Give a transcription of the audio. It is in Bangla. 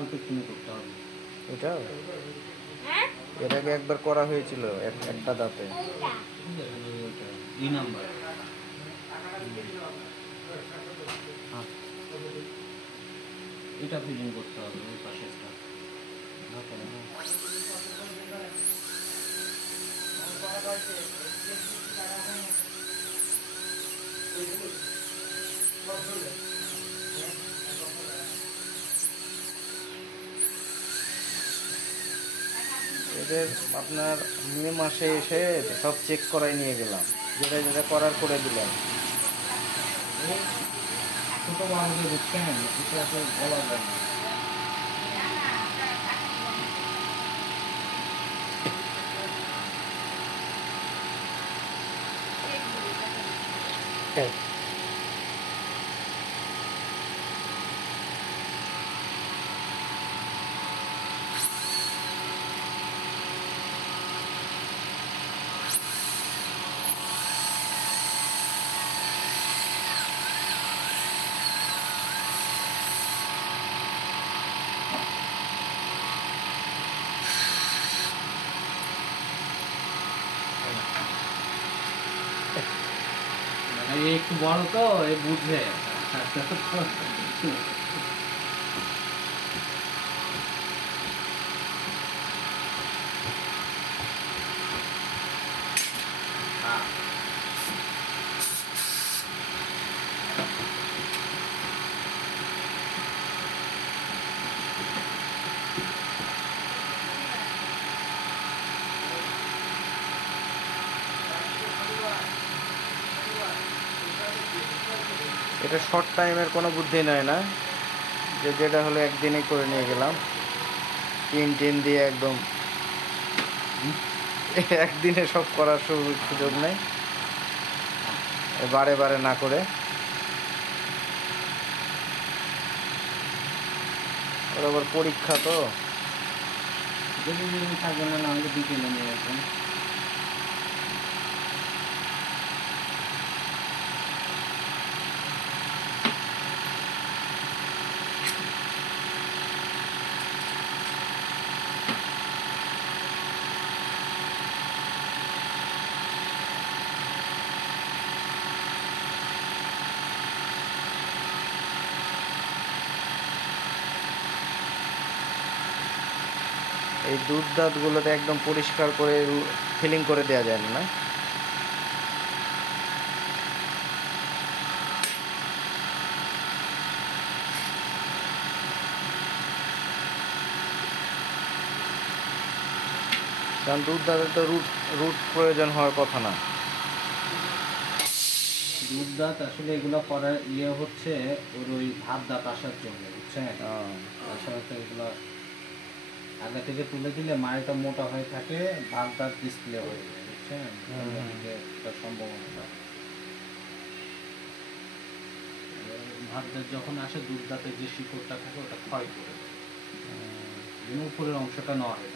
পালপেকটমি করতে হবে। এটা এর আগে একবার করা হয়েছিল একটা দাঁতে। ই নাম্বার এটা ফিলিং করতে হবে ওই পাশেরটা। এদের আপনার মে মাসে এসে সব চেক করাই নিয়ে গেলাম, যেটা যেটা করার করে দিলাম। ছোট মানুষদের বুঝছেন, এটা আসলে বলা যায় না। একটু বড় তো এ বুঝে। এটা শর্ট টাইমের কোনো বুদ্ধি নেয় না, যে যেটা হলো একদিনেই করে নিয়ে গেলাম। টিন দিয়ে একদম একদিনে সব করার সুযোগ নেই, বারে বারে না করে। ওর আবার পরীক্ষা তো, যদি থাকবে না আমাকে বিকেলে নিয়ে আসবেন। এই দুধ দাঁতগুলোতে একদম পরিষ্কার করে ফিলিং করে দেওয়া যায় না। কারণ দুধ দাঁতে তো রুট প্রয়োজন হওয়ার কথা না। দুধ দাঁত আসলে এগুলো করার ইয়ে হচ্ছে ওর ওই ভাত দাঁত আসার জন্য, বুঝছেন? আসলে এগুলো আগে থেকে তুলে দিলে মাড়িটা মোটা হয়ে থাকে, ভাত দাঁত ডিসপ্লে হয়ে যায়, বুঝছেন? একটা সম্ভাবনা। ভাত দাঁত যখন আসে দুধ দাঁতের যে শিকড়টা থাকে ওটা ক্ষয় করে দেয়, উপরের অংশটা নড়ে।